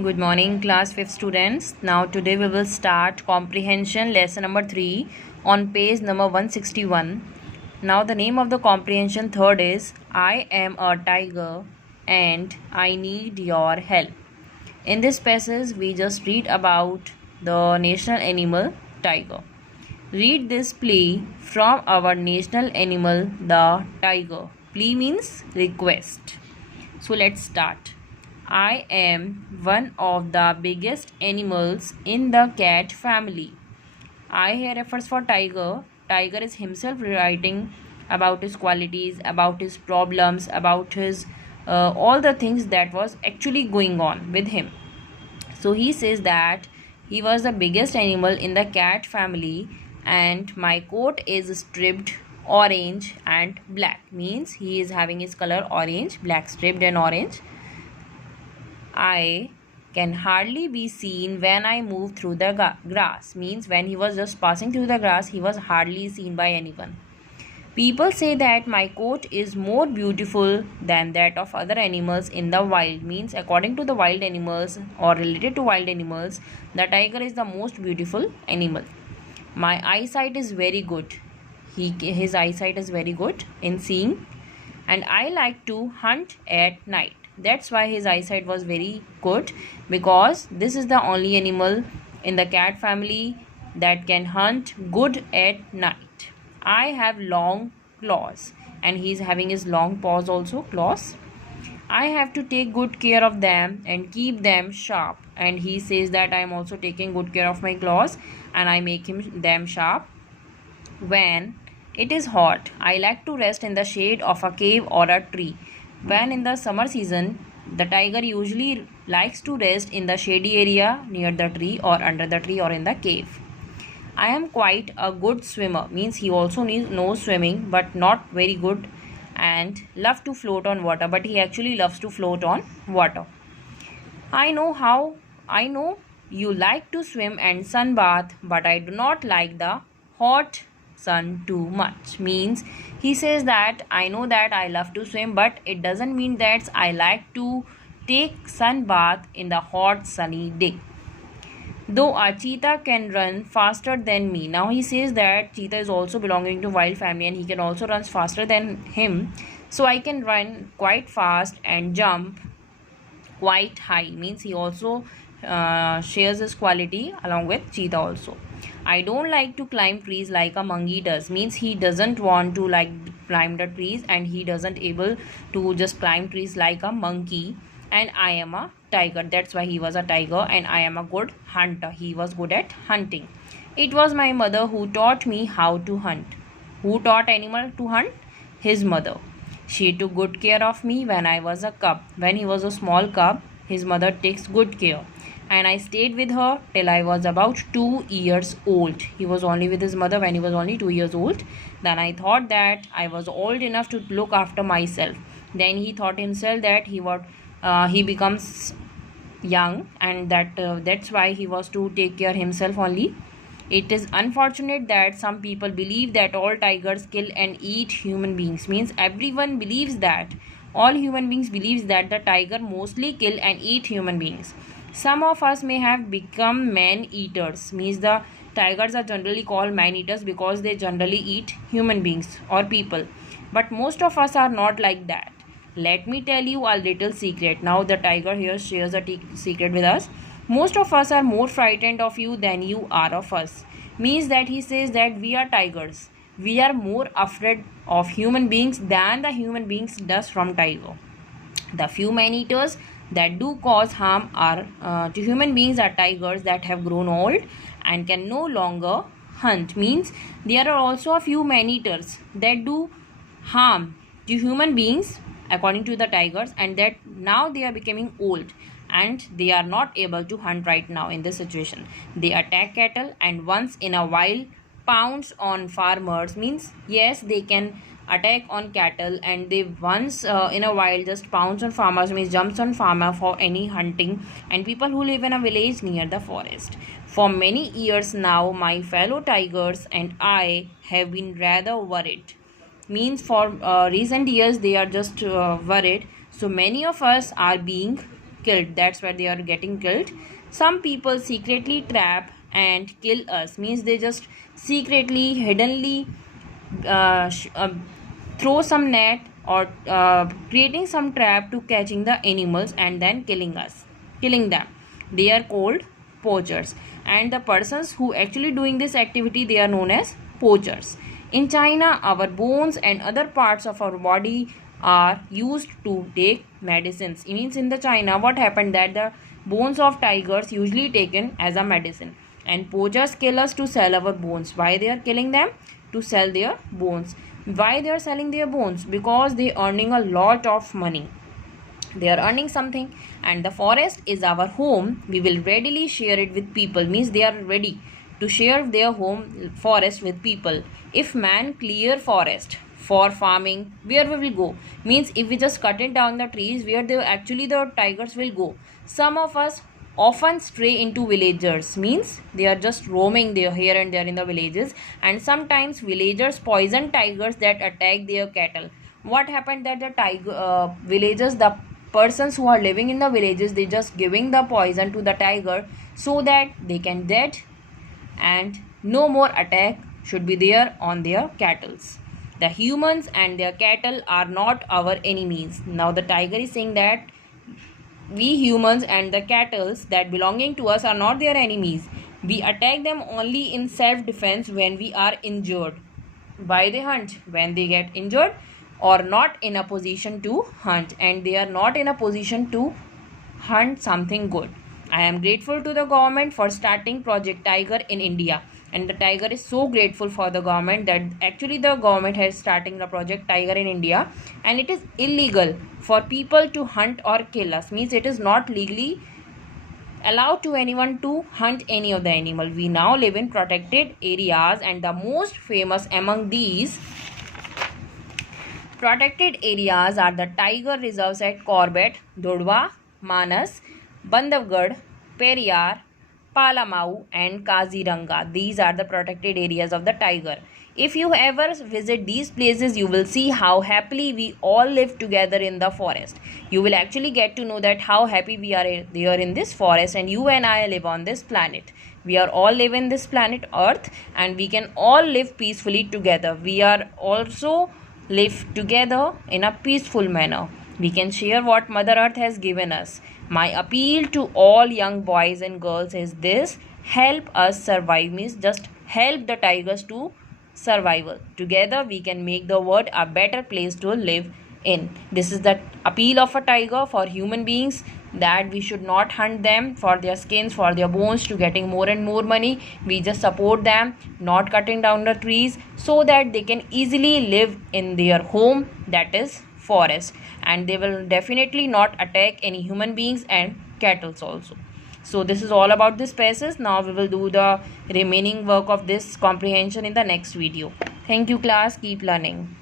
Good morning, class 5th students. Now, today we will start comprehension lesson number 3 on page number 161. Now, the name of the comprehension third is I am a tiger and I need your help. In this passage, we just read about the national animal tiger. Read this plea from our national animal, the tiger. Plea means request. So, let's start. I am one of the biggest animals in the cat family. I here refers for tiger. Tiger is himself writing about his qualities, about his problems, about his all the things that was actually going on with him. So he says that he was the biggest animal in the cat family and my coat is striped orange and black, means he is having his color orange, black striped and orange. I can hardly be seen when I move through the grass, means when he was just passing through the grass he was hardly seen by anyone. People say that my coat is more beautiful than that of other animals in the wild, means according to the wild animals or related to wild animals, the tiger is the most beautiful animal. My eyesight is very good. His eyesight is very good in seeing, and I like to hunt at night. That's why his eyesight was very good, because this is the only animal in the cat family that can hunt good at night. I have long claws, and he is having his long paws also, claws. I have to take good care of them and keep them sharp, and he says that I am also taking good care of my claws and I make them sharp. When it is hot, I like to rest in the shade of a cave or a tree. When in the summer season, the tiger usually likes to rest in the shady area near the tree or under the tree or in the cave. I am quite a good swimmer, means he also knows swimming but not very good, and love to float on water, but he actually loves to float on water. I know you like to swim and sunbath, but I do not like the hot sun too much, means he says that I know that I love to swim, but it doesn't mean that I like to take sun bath in the hot sunny day. Though a cheetah can run faster than me. Now he says that cheetah is also belonging to wild family and he can also run faster than him. So I can run quite fast and jump quite high, means he also shares this quality along with cheetah also. I don't like to climb trees like a monkey does, means he doesn't want to climb the trees and he doesn't able to just climb trees like a monkey. And I am a tiger, that's why he was a tiger, and I am a good hunter. He was good at hunting. It was my mother who taught me how to hunt. Who taught animal to hunt? His mother. She took good care of me when I was a cub. When he was a small cub, his mother takes good care. And I stayed with her till I was about 2 years old. He was only with his mother when he was only 2 years old. Then I thought that I was old enough to look after myself. Then he thought himself that he becomes young, and that's why he was to take care himself only. It is unfortunate that some people believe that all tigers kill and eat human beings, means everyone believes that all human beings believes that the tiger mostly kill and eat human beings. Some of us may have become man eaters, means the tigers are generally called man eaters because they generally eat human beings or people, but most of us are not like that. Let me tell you a little secret. Now the tiger here shares a secret with us. Most of us are more frightened of you than you are of us, means that he says that we are tigers, we are more afraid of human beings than the human beings does from tiger. The few man eaters that do cause harm are to human beings are tigers that have grown old and can no longer hunt, means there are also a few man eaters that do harm to human beings according to the tigers, and that now they are becoming old and they are not able to hunt right now. In this situation, they attack cattle and once in a while pounce on farmers, means yes, they can attack on cattle and they once in a while just pounce on farmers, means jumps on farmer for any hunting and people who live in a village near the forest. For many years now, my fellow tigers and I have been rather worried, means for recent years they are just worried. So many of us are being killed. That's where they are getting killed. Some people secretly trap and kill us, means they just secretly, hiddenly throw some net or creating some trap to catching the animals and then killing them. They are called poachers, and the persons who actually doing this activity, they are known as poachers. In China, our bones and other parts of our body are used to take medicines. It means in the China, what happened that the bones of tigers usually taken as a medicine, and poachers kill us to sell our bones. Why they are killing them? To sell their bones. Why they are selling their bones? Because they earning a lot of money. They are earning something, and the forest is our home. We will readily share it with people, means they are ready to share their home forest with people. If man clear forest for farming, where we will go? Means if we just cut it down the trees, where they actually the tigers will go? Some of us often stray into villagers, means they are just roaming there here and there in the villages, and sometimes villagers poison tigers that attack their cattle. What happened that the villagers, the persons who are living in the villages, they just giving the poison to the tiger so that they can dead and no more attack should be there on their cattle. The humans and their cattle are not our enemies. Now the tiger is saying that we humans and the cattle that belonging to us are not their enemies. We attack them only in self-defense when we are injured. Why they hunt? When they get injured or not in a position to hunt, and they are not in a position to hunt something good. I am grateful to the government for starting Project Tiger in India, and the tiger is so grateful for the government that actually the government has starting the Project Tiger in India, and it is illegal for people to hunt or kill us, means it is not legally allowed to anyone to hunt any of the animal. We now live in protected areas, and the most famous among these protected areas are the tiger reserves at Corbett, Dodwa, Manas, Bandhavgarh, Periyar, Palamau and Kaziranga. These are the protected areas of the tiger. If you ever visit these places, you will see how happily we all live together in the forest. You will actually get to know that how happy we are there in this forest, and you and I live on this planet. We are all live in this planet Earth, and we can all live peacefully together. We are also live together in a peaceful manner. We can share what Mother Earth has given us. My appeal to all young boys and girls is this: help us survive, means just help the tigers to survival. Together we can make the world a better place to live in. This is the appeal of a tiger for human beings, that we should not hunt them for their skins, for their bones, to getting more and more money. We just support them, not cutting down the trees, so that they can easily live in their home, that is forest, and they will definitely not attack any human beings and cattle also. So this is all about this species. Now we will do the remaining work of this comprehension in the next video. Thank you class, keep learning.